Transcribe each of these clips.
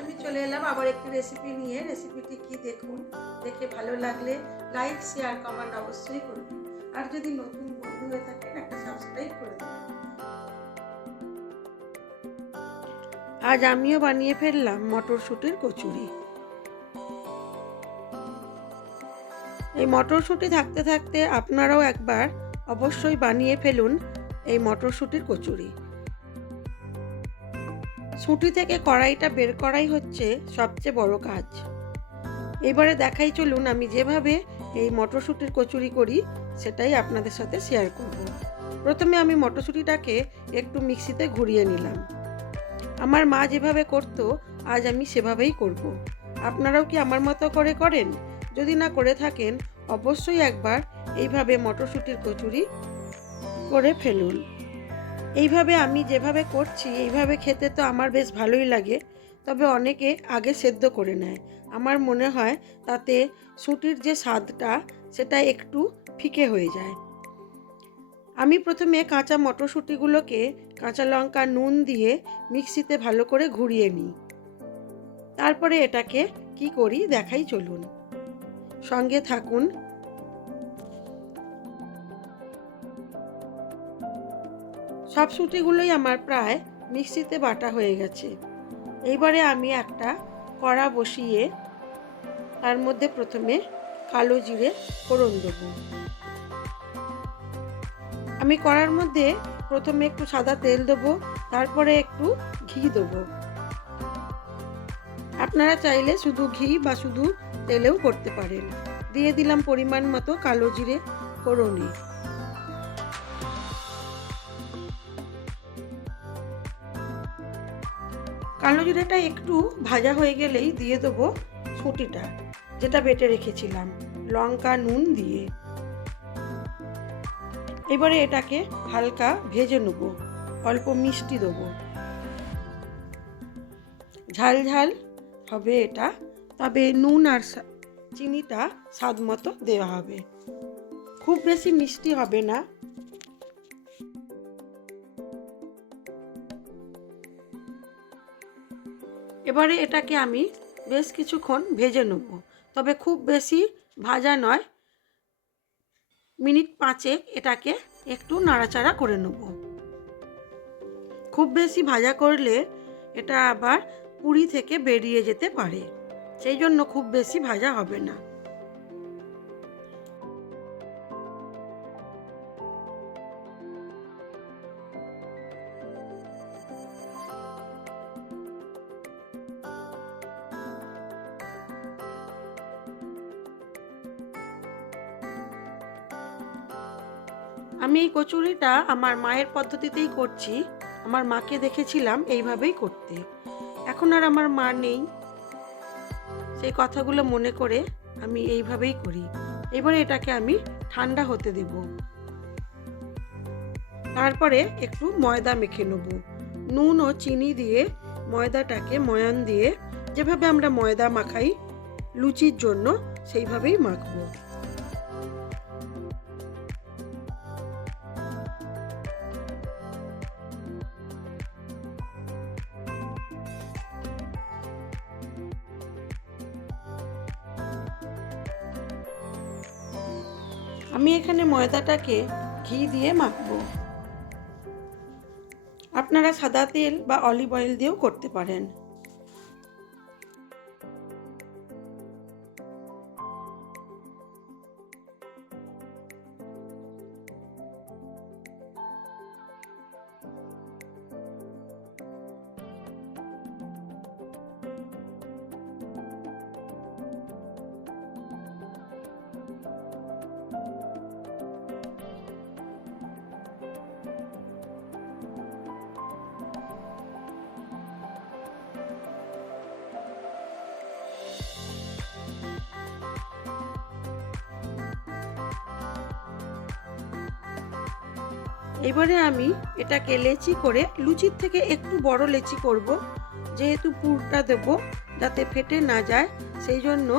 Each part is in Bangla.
আমি চলে এলাম আবার একটি রেসিপি নিয়ে। রেসিপিটি কি দেখুন, দেখে ভালো লাগলে লাইক শেয়ার কমেন্ট অবশ্যই করবেন। আর যদি নতুন বন্ধু হয়ে থাকেন একটা সাবস্ক্রাইব করে দেবেন। আজ আমিও বানিয়ে ফেললাম মটরশুঁটির কচুরি। এই মটরশুঁটি থাকতে থাকতে আপনারাও একবার অবশ্যই বানিয়ে ফেলুন এই মটরশুঁটির কচুরি। শুঁটি থেকে কড়াইটা বের করাই হচ্ছে সবচেয়ে বড় কাজ। এবারে দেখাই চলুন আমি যেভাবে এই মটরশুঁটির কচুরি করি সেটাই আপনাদের সাথে শেয়ার করব। প্রথমে আমি মটরশুঁটিটাকে একটু মিক্সিতে ঘুরিয়ে নিলাম। আমার মা যেভাবে করতো আজ আমি সেভাবেই করব। আপনারাও কি আমার মতো করে করেন? যদি না করে থাকেন অবশ্যই একবার এইভাবে মটরশুঁটির কচুরি করে ফেলুন। এইভাবে আমি যেভাবে করছি এইভাবে খেতে তো আমার বেশ ভালোই লাগে, তবে অনেকে আগে সেদ্ধ করে নেয়। আমার মনে হয় তাতে শুঁটির যে স্বাদটা সেটা একটু ফিকে হয়ে যায়। আমি প্রথমে কাঁচা মটরশুঁটিগুলোকে কাঁচা লঙ্কা নুন দিয়ে মিক্সিতে ভালো করে ঘুরিয়ে নিই। তারপরে এটাকে কি করি দেখাই চলুন, সঙ্গে থাকুন। সব শুঁটিগুলোই আমার প্রায় মিক্সিতে বাটা হয়ে গেছে। এইবারে আমি একটা কড়া বসিয়ে তার মধ্যে প্রথমে কালো জিরে ফোড়ন দেব। আমি কড়ার মধ্যে প্রথমে একটু সাদা তেল দেবো, তারপরে একটু ঘি দেবো। আপনারা চাইলে শুধু ঘি বা শুধু তেলেও করতে পারেন। দিয়ে দিলাম পরিমাণ মতো কালো জিরে ফোড়নে। কালো জিরেটা একটু ভাজা হয়ে গেলেই দিয়ে দেবো শুঁটিটা যেটা বেটে রেখেছিলাম লঙ্কা নুন দিয়ে। এবারে এটাকে হালকা ভেজে নেব, অল্প মিষ্টি দেবো। ঝাল ঝাল হবে এটা, তবে নুন আর চিনিটা স্বাদ মতো দেওয়া হবে, খুব বেশি মিষ্টি হবে না। এবারে এটাকে আমি বেশ কিছুক্ষণ ভেজে নেব, তবে খুব বেশি ভাজা নয়, মিনিট 5 এটাকে একটু নাড়াচাড়া করে নেব। খুব বেশি ভাজা করলে এটা আবার পুরি থেকে বেরিয়ে যেতে পারে, সেই জন্য খুব বেশি ভাজা হবে না। আমি এই কচুরিটা আমার মায়ের পদ্ধতিতেই করছি। আমার মাকে দেখেছিলাম এইভাবেই করতে। এখন আর আমার মা নেই, সেই কথাগুলো মনে করে আমি এইভাবেই করি। এবারে এটাকে আমি ঠান্ডা হতে দেব। তারপরে একটু ময়দা মেখে নেব। নুন ও চিনি দিয়ে ময়দাটাকে ময়ান দিয়ে যেভাবে আমরা ময়দা মাখাই লুচির জন্য সেইভাবেই মাখবো। আমি এখানে ময়দাটাকে ঘি দিয়ে মাখবো। আপনারা সাদা তেল বা অলিভ অয়েল দিয়েও করতে পারেন। এবারে আমি এটাকে লেচি করে, লুচির থেকে একটু বড় লেচি করব, যেহেতু পুরটা দেব যাতে ফেটে না যায়, সেই জন্য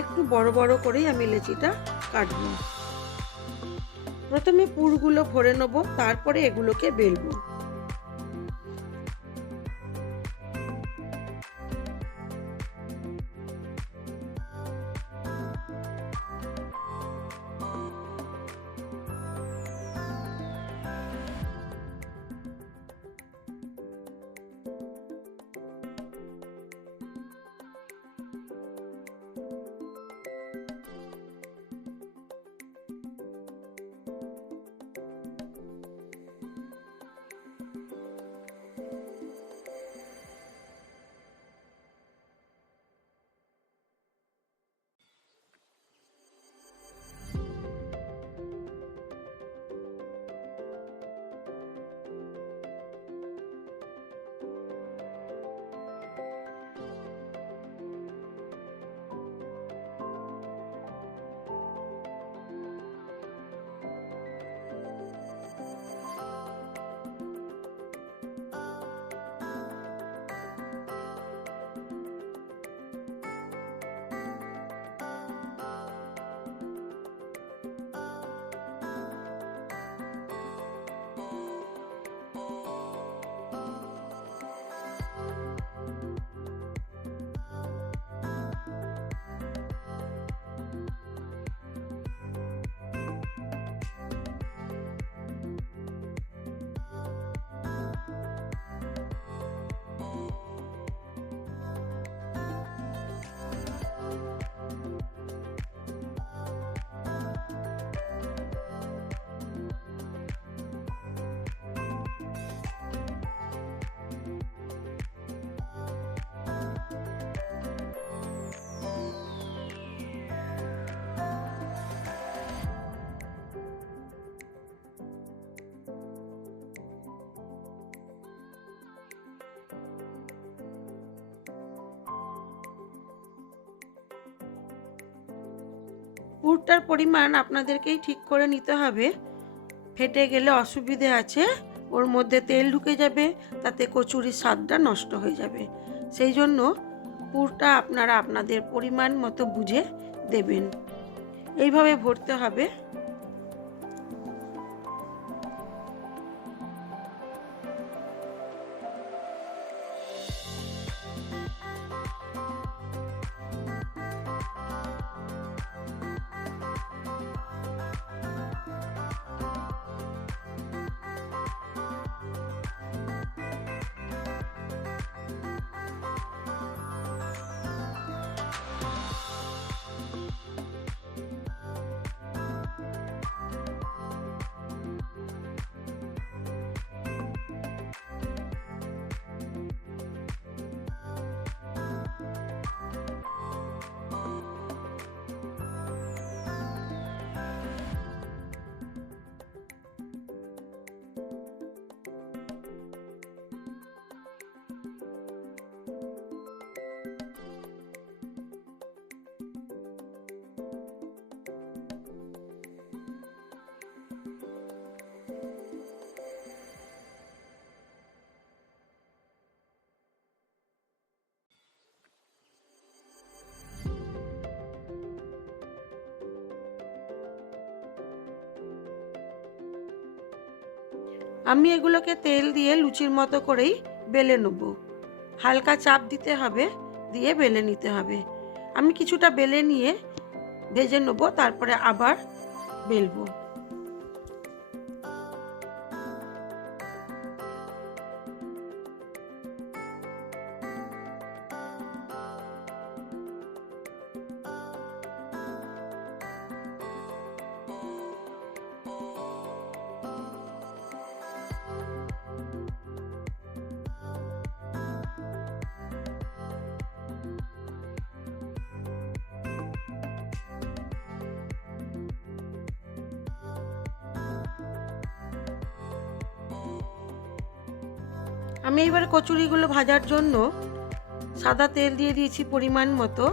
একটু বড় বড় করেই আমি লেচিটা কাটব। প্রথমে পুরগুলো ভরে নেব, তারপরে এগুলোকে বেলবো। পুরটার পরিমাণ আপনাদেরকেই ঠিক করে নিতে হবে। ফেটে গেলে অসুবিধে আছে, ওর মধ্যে তেল ঢুকে যাবে, তাতে কচুরির স্বাদটা নষ্ট হয়ে যাবে। সেই জন্য পুরটা আপনারা আপনাদের পরিমাণ মতো বুঝে দেবেন। এইভাবে ভরতে হবে। আমি এগুলোকে তেল দিয়ে লুচির মতো করেই বেলে নেব। হালকা চাপ দিতে হবে, দিয়ে বেলে নিতে হবে। আমি কিছুটা বেলে নিয়ে ভেজে নেব, তারপরে আবার বেলবো। আমি এবারে কচুরিগুলো ভাজার জন্য সাদা তেল দিয়ে দিয়েছি পরিমাণ মতো।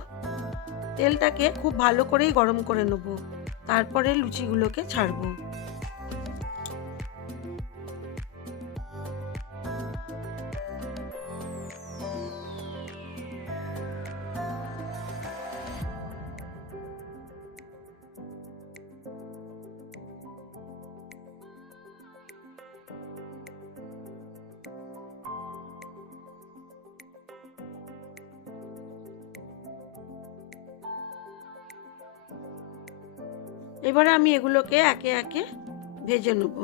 তেলটাকে খুব ভালো করেই গরম করে নেব, তারপরে লুচিগুলোকে ছাড়বো। এবারে আমি এগুলোকে একে একে ভেজে নেব।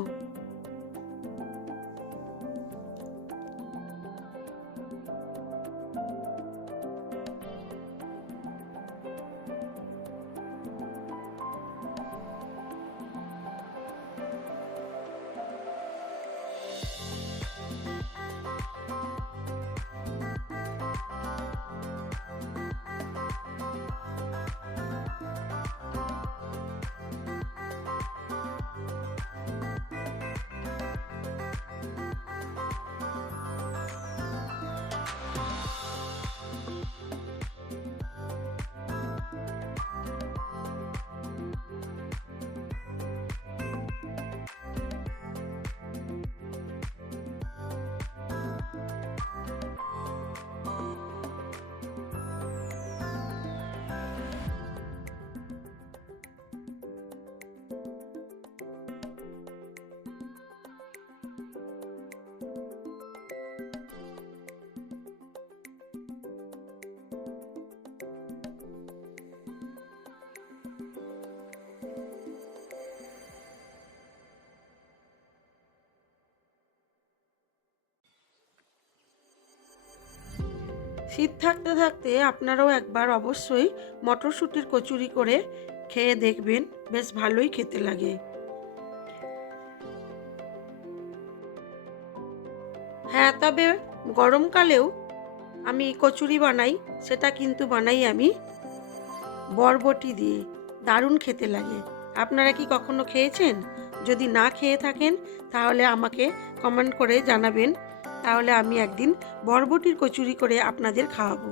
শীত থাকতে থাকতে আপনারাও একবার অবশ্যই মটরশুঁটির কচুরি করে খেয়ে দেখবেন, বেশ ভালোই খেতে লাগে। হ্যাঁ, তবে গরমকালেও আমি কচুরি বানাই, সেটা কিন্তু বানাই আমি বরবটি দিয়ে, দারুণ খেতে লাগে। আপনারা কি কখনো খেয়েছেন? যদি না খেয়ে থাকেন তাহলে আমাকে কমেন্ট করে জানাবেন, তাহলে আমি একদিন বরবটির কচুরি করে আপনাদের খাওয়াবো।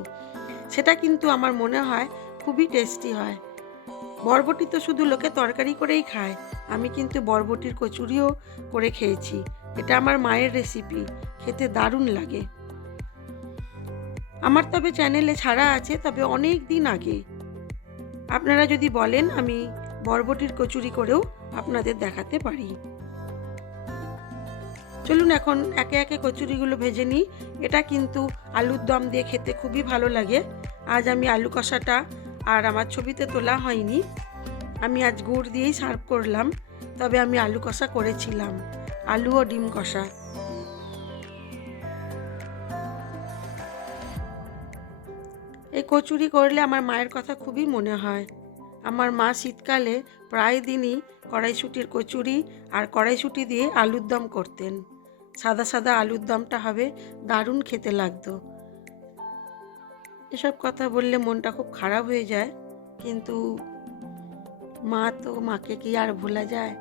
সেটা কিন্তু আমার মনে হয় খুবই টেস্টি হয়। বরবটি তো শুধু লোকে তরকারি করেই খায়, আমি কিন্তু বরবটির কচুরিও করে খেয়েছি। এটা আমার মায়ের রেসিপি, খেতে দারুণ লাগে। আমার তবে চ্যানেলে ছাড়া আছে, তবে অনেক দিন আগে। আপনারা যদি বলেন আমি বরবটির কচুরি করেও আপনাদের দেখাতে পারি। চলুন এখন একে একে কচুরিগুলো ভেজে নিই। এটা কিন্তু আলুর দম দিয়ে খেতে খুবই ভালো লাগে। আজ আমি আলু কষাটা আর আমার ছবিতে তোলা হয়নি, আমি আজ গুড় দিয়েই সার্ভ করলাম, তবে আমি আলু কষা করেছিলাম, আলু ও ডিম কষা। এই কচুরি করলে আমার মায়ের কথা খুবই মনে হয়। আমার মা শীতকালে প্রায় দিনই কড়াইশুঁটির কচুরি আর কড়াইশুঁটি দিয়ে আলুর দম করতেন। সাদা সাদা আলুর দমটা হবে দারুণ খেতে লাগতো। এসব কথা বললে মনটা খুব খারাপ হয়ে যায়, কিন্তু মাকে কি আর ভোলা যায়?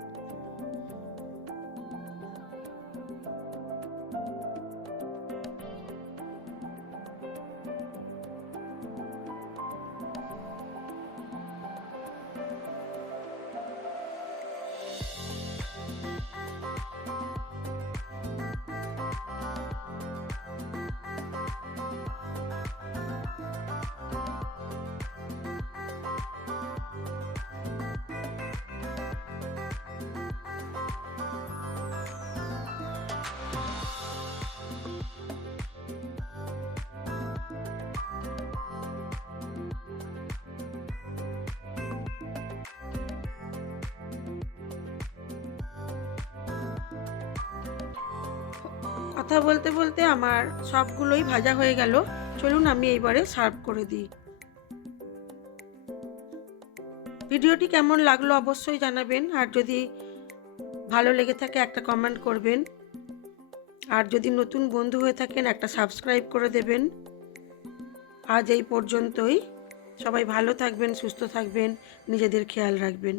কথা বলতে বলতে আমার সবগুলোই ভাজা হয়ে গেল। চলুন আমি এইবারে সার্ভ করে দিই। ভিডিওটি কেমন লাগলো অবশ্যই জানাবেন, আর যদি ভালো লেগে থাকে একটা কমেন্ট করবেন, আর যদি নতুন বন্ধু হয়ে থাকেন একটা সাবস্ক্রাইব করে দেবেন। আজ এই পর্যন্তই। সবাই ভালো থাকবেন, সুস্থ থাকবেন, নিজেদের খেয়াল রাখবেন।